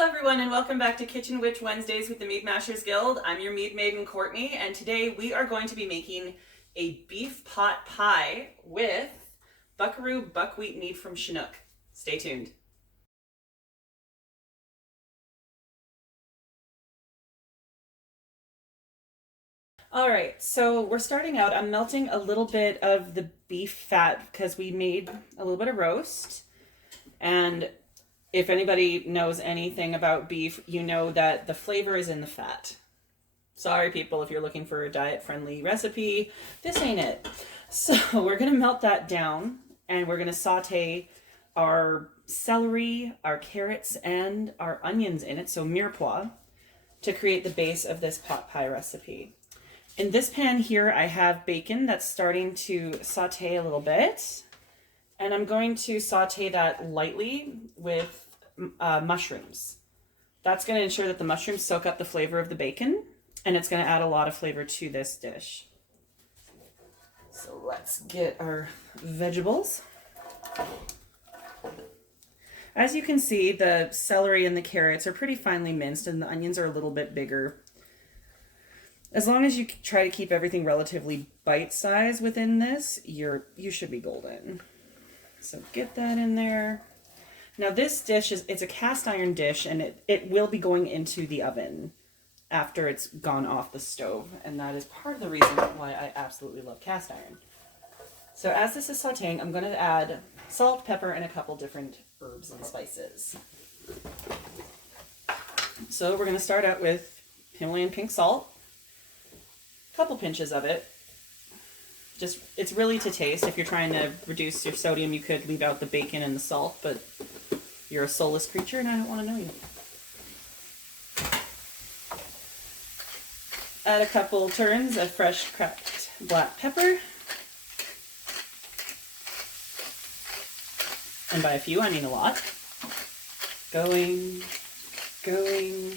Hello everyone and welcome back to Kitchen Witch Wednesdays with the Mead Mashers Guild. I'm your mead maiden Courtney, and today we are going to be making a beef pot pie with Buckaroo buckwheat mead from Chinook. Stay tuned. Alright, so we're starting out. I'm melting a little bit of the beef fat because we made a little bit of roast. And if anybody knows anything about beef, you know that the flavor is in the fat. Sorry people, if you're looking for a diet-friendly recipe, this ain't it. So we're gonna melt that down and we're gonna saute our celery, our carrots, and our onions in it, so mirepoix, to create the base of this pot pie recipe. In this pan here, I have bacon that's starting to saute a little bit. And I'm going to saute that lightly with mushrooms. That's going to ensure that the mushrooms soak up the flavor of the bacon, and it's going to add a lot of flavor to this dish. So let's get our vegetables. As you can see, the celery and the carrots are pretty finely minced, and the onions are a little bit bigger. As long as you try to keep everything relatively bite-sized within this, you should be golden. So get that in there. Now this dish it's a cast iron dish, and it will be going into the oven after it's gone off the stove. And that is part of the reason why I absolutely love cast iron. So as this is sauteing, I'm going to add salt, pepper, and a couple different herbs and spices. So we're going to start out with Himalayan pink salt, a couple pinches of it. It's really to taste. If you're trying to reduce your sodium, you could leave out the bacon and the salt, but you're a soulless creature and I don't want to know you. Add a couple turns of fresh cracked black pepper. And by a few, I mean a lot. Going, and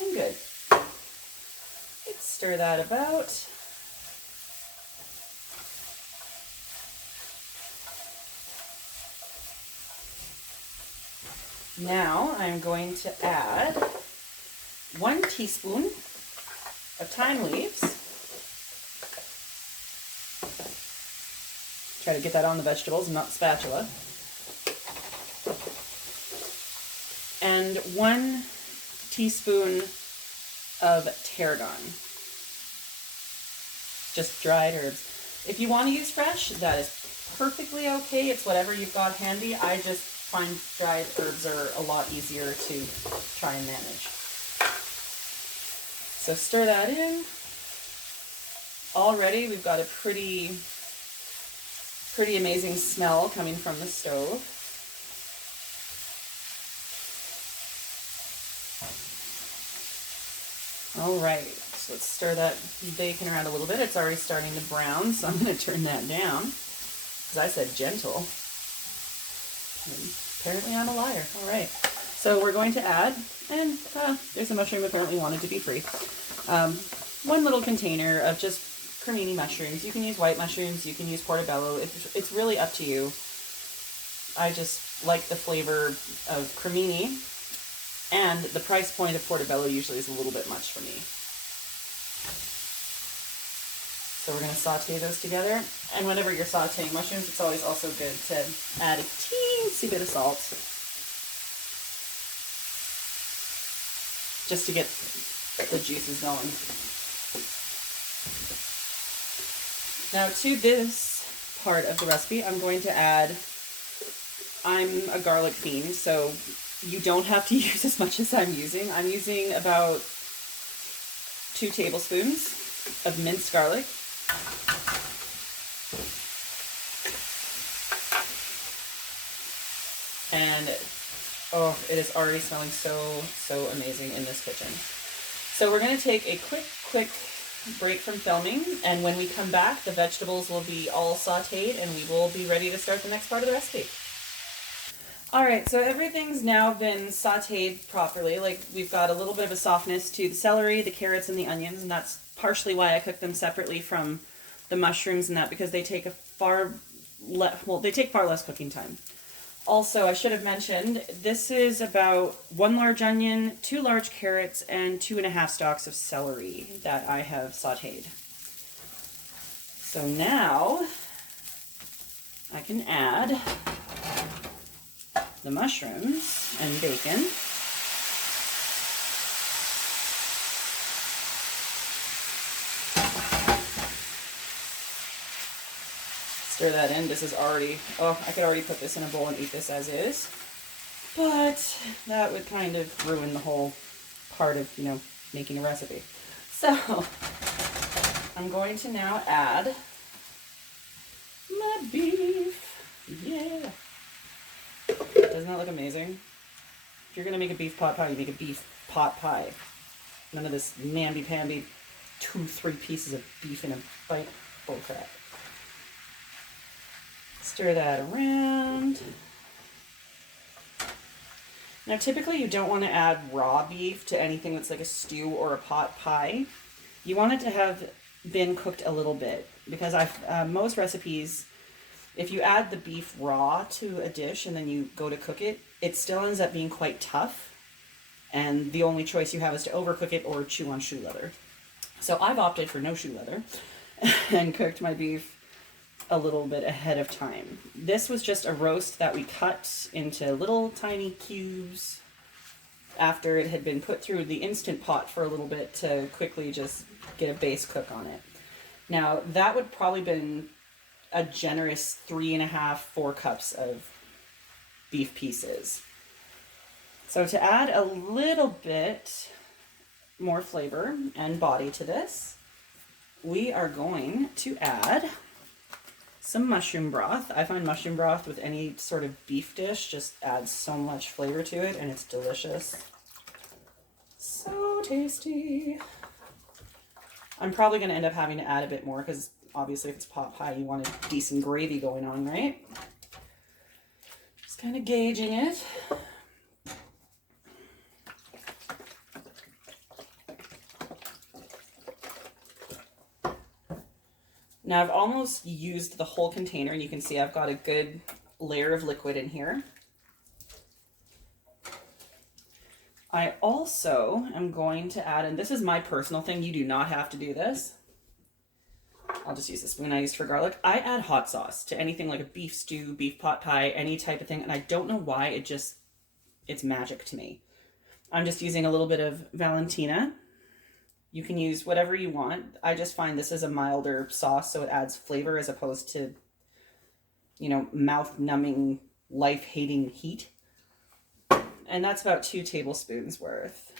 good. Let's stir that about. Now I'm going to add 1 teaspoon of thyme leaves. Try to get that on the vegetables and not the spatula. And 1 teaspoon of tarragon. Just dried herbs. If you want to use fresh, that is perfectly okay. It's whatever you've got handy. I just find dried herbs are a lot easier to try and manage. So stir that in. Already we've got a pretty amazing smell coming from the stove. All right, so let's stir that bacon around a little bit. It's already starting to brown, so I'm going to turn that down, because I said gentle. Apparently I'm a liar. All right. So we're going to add, and there's a mushroom apparently wanted to be free. 1 little container of just cremini mushrooms. You can use white mushrooms. You can use portobello. It's really up to you. I just like the flavor of cremini, and the price point of portobello usually is a little bit much for me. So we're going to saute those together. And whenever you're sauteing mushrooms, it's always also good to add a teensy bit of salt. Just to get the juices going. Now to this part of the recipe, I'm going to add, I'm a garlic fiend, so you don't have to use as much as I'm using. I'm using about 2 tablespoons of minced garlic. And oh, it is already smelling so amazing in this kitchen. So we're going to take a quick break from filming, and when we come back, the vegetables will be all sauteed and we will be ready to start the next part of the recipe. Alright, so everything's now been sauteed properly. Like, we've got a little bit of a softness to the celery, the carrots, and the onions, and that's partially why I cook them separately from the mushrooms and that, because they take far less cooking time. Also, I should have mentioned, this is about 1 large onion, 2 large carrots, and 2.5 stalks of celery that I have sauteed. So now I can add the mushrooms and bacon. Stir that in. This is already, oh, I could already put this in a bowl and eat this as is. But that would kind of ruin the whole part of, you know, making a recipe. So I'm going to now add my beef. Yeah. Doesn't that look amazing? If you're going to make a beef pot pie, you make a beef pot pie. None of this namby-pamby 2-3 pieces of beef in a bite. Bullcrap. Stir that around. Now, typically you don't want to add raw beef to anything that's like a stew or a pot pie. You want it to have been cooked a little bit, because most recipes, if you add the beef raw to a dish and then you go to cook it, it still ends up being quite tough, and the only choice you have is to overcook it or chew on shoe leather. So I've opted for no shoe leather and cooked my beef a little bit ahead of time. This was just a roast that we cut into little tiny cubes after it had been put through the Instant Pot for a little bit to quickly just get a base cook on it. Now that would probably been a generous 3.5-4 cups of beef pieces. So to add a little bit more flavor and body to this, we are going to add some mushroom broth. I find mushroom broth with any sort of beef dish just adds so much flavor to it, and it's delicious. So tasty. I'm probably going to end up having to add a bit more because obviously if it's pot pie, you want a decent gravy going on, right? Just kind of gauging it. Now I've almost used the whole container, and you can see I've got a good layer of liquid in here. I also am going to add, and this is my personal thing, you do not have to do this. I'll just use the spoon I used for garlic. I add hot sauce to anything like a beef stew, beef pot pie, any type of thing, and I don't know why, it's magic to me. I'm just using a little bit of Valentina. You can use whatever you want. I just find this is a milder sauce, so it adds flavor as opposed to, you know, mouth-numbing, life-hating heat. And that's about 2 tablespoons worth.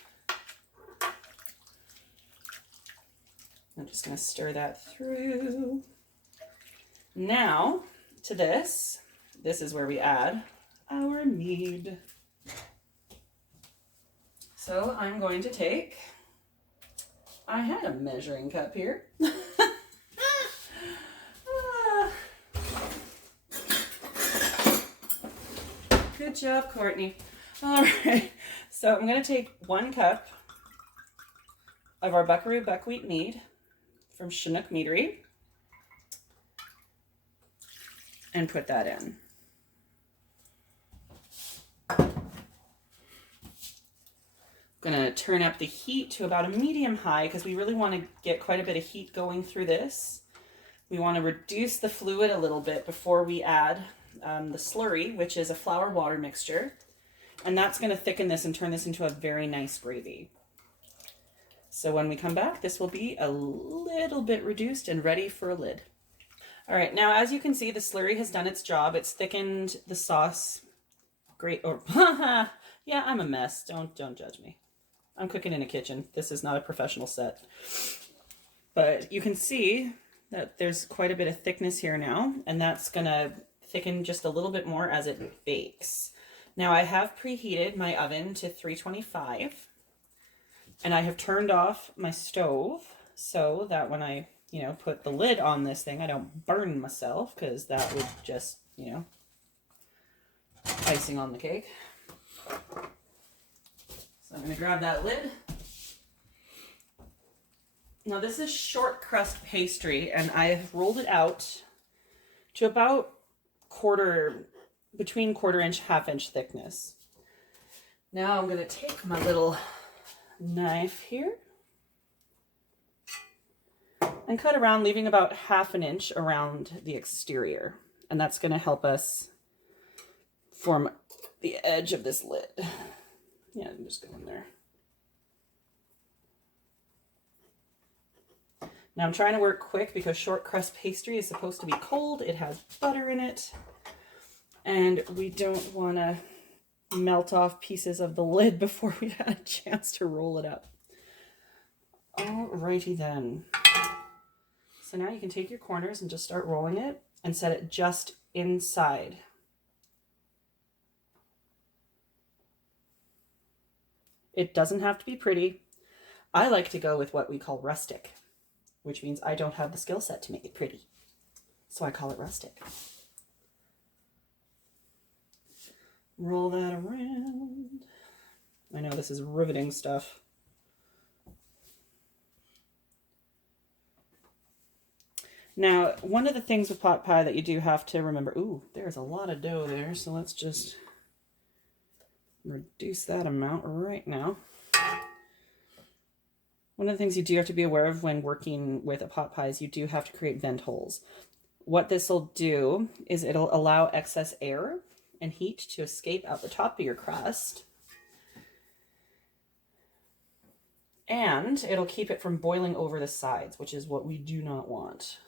I'm just going to stir that through. Now, to this is where we add our mead. So I'm going to take, I had a measuring cup here. Good job, Courtney. All right, so I'm going to take 1 cup of our Buckaroo Buckwheat Mead from Chinook Meadery and put that in. Going to turn up the heat to about a medium high because we really want to get quite a bit of heat going through this. We want to reduce the fluid a little bit before we add the slurry, which is a flour water mixture. And that's going to thicken this and turn this into a very nice gravy. So when we come back, this will be a little bit reduced and ready for a lid. All right, now as you can see, the slurry has done its job. It's thickened the sauce. Great. Or yeah, I'm a mess. Don't judge me. I'm cooking in a kitchen. This is not a professional set. But you can see that there's quite a bit of thickness here now, and that's going to thicken just a little bit more as it bakes. Now I have preheated my oven to 325, and I have turned off my stove so that when I, put the lid on this thing, I don't burn myself, because that would just, icing on the cake. So I'm going to grab that lid. Now this is short crust pastry, and I've rolled it out to about quarter between 1/4 inch, 1/2 inch thickness. Now I'm going to take my little knife here and cut around, leaving about 1/2 inch around the exterior. And that's going to help us form the edge of this lid. Yeah, I'm just going there. Now I'm trying to work quick because short crust pastry is supposed to be cold. It has butter in it. And we don't want to melt off pieces of the lid before we had a chance to roll it up. Alrighty then. So now you can take your corners and just start rolling it and set it just inside. It doesn't have to be pretty. I like to go with what we call rustic, which means I don't have the skill set to make it pretty. So I call it rustic. Roll that around. I know this is riveting stuff. Now, one of the things with pot pie that you do have to remember, ooh, there's a lot of dough there, so let's just reduce that amount right now. One of the things you do have to be aware of when working with a pot pie is you do have to create vent holes. What this will do is it'll allow excess air and heat to escape out the top of your crust. And it'll keep it from boiling over the sides, which is what we do not want.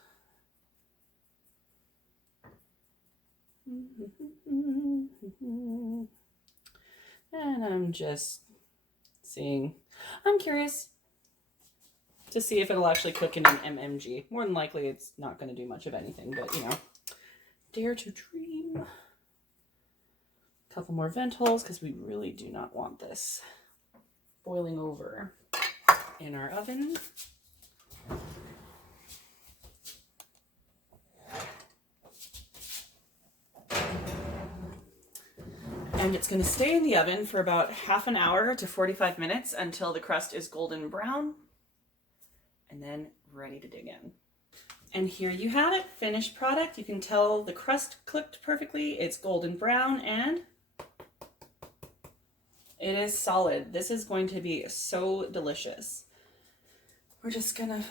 And I'm just seeing, I'm curious to see if it'll actually cook in an MMG. More than likely it's not going to do much of anything, but you know, dare to dream. A couple more vent holes because we really do not want this boiling over in our oven. And it's going to stay in the oven for about 1/2 hour to 45 minutes until the crust is golden brown and then ready to dig in. And here you have it, finished product. You can tell the crust cooked perfectly. It's golden brown and it is solid. This is going to be so delicious. We're just gonna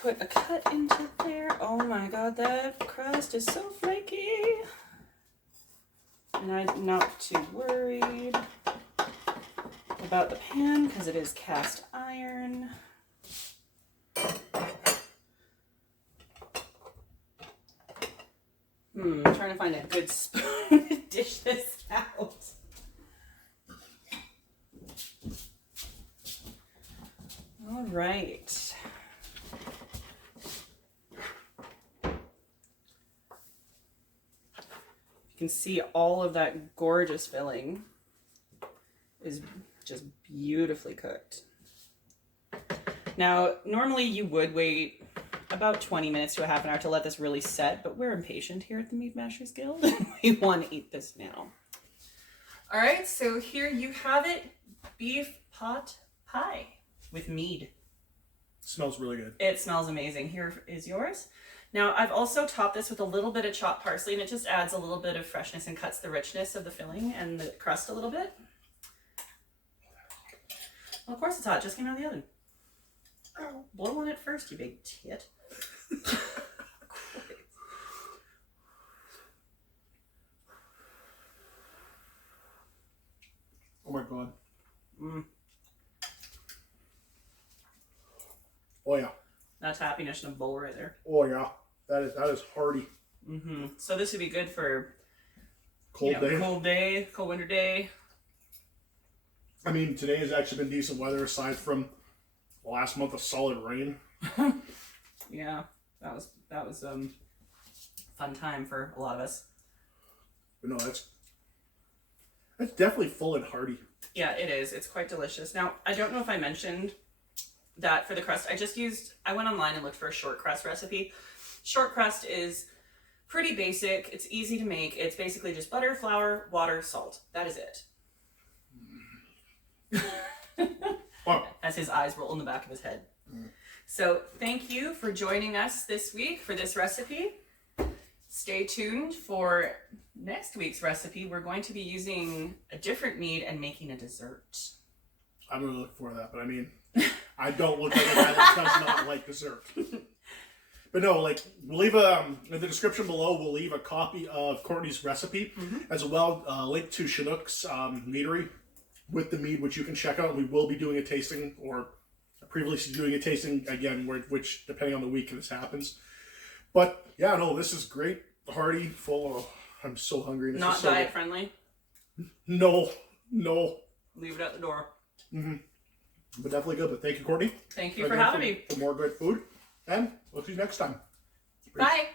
put a cut into there. Oh my God, that crust is so flaky. And I'm not too worried about the pan because it is cast iron. I'm trying to find a good spoon to dish this out. All right. You can see all of that gorgeous filling is just beautifully cooked. Now, normally you would wait about 20 minutes to a 1/2 hour to let this really set, but we're impatient here at the Mead Mashers Guild and we want to eat this now. All right, so here you have it, beef pot pie with mead. Smells really good. It smells amazing. Here is yours. Now, I've also topped this with a little bit of chopped parsley, and it just adds a little bit of freshness and cuts the richness of the filling and the crust a little bit. Well, of course it's hot. It just came out of the oven. Oh, blow on it first, you big tit. Oh my God. Oh yeah. That's happiness in a bowl right there. Oh yeah. That is hearty. So this would be good for cold day, cold winter day. I mean, today has actually been decent weather aside from the last month of solid rain. Yeah, that was fun time for a lot of us. But no, that's definitely full and hearty. Yeah, it is. It's quite delicious. Now, I don't know if I mentioned that for the crust, I went online and looked for a short crust recipe. Short crust is pretty basic. It's easy to make. It's basically just butter, flour, water, salt. That is it. Wow. As his eyes roll in the back of his head. So thank you for joining us this week for this recipe. Stay tuned for next week's recipe, we're going to be using a different mead and making a dessert. I'm really looking forward to that, but I mean, I don't look like a guy that does not like dessert. But no, like, we'll leave in the description below, we'll leave a copy of Courtney's recipe, as well link to Chinook's meadery with the mead, which you can check out. We will be doing a tasting, or previously doing a tasting again, which depending on the week this happens. But yeah, no, this is great. Hearty, full of, I'm so hungry. This Not is so diet good. friendly. No. Leave it at the door. But definitely good. But thank you, Courtney. Thank you for having me. For more great food. And we'll see you next time. Bye.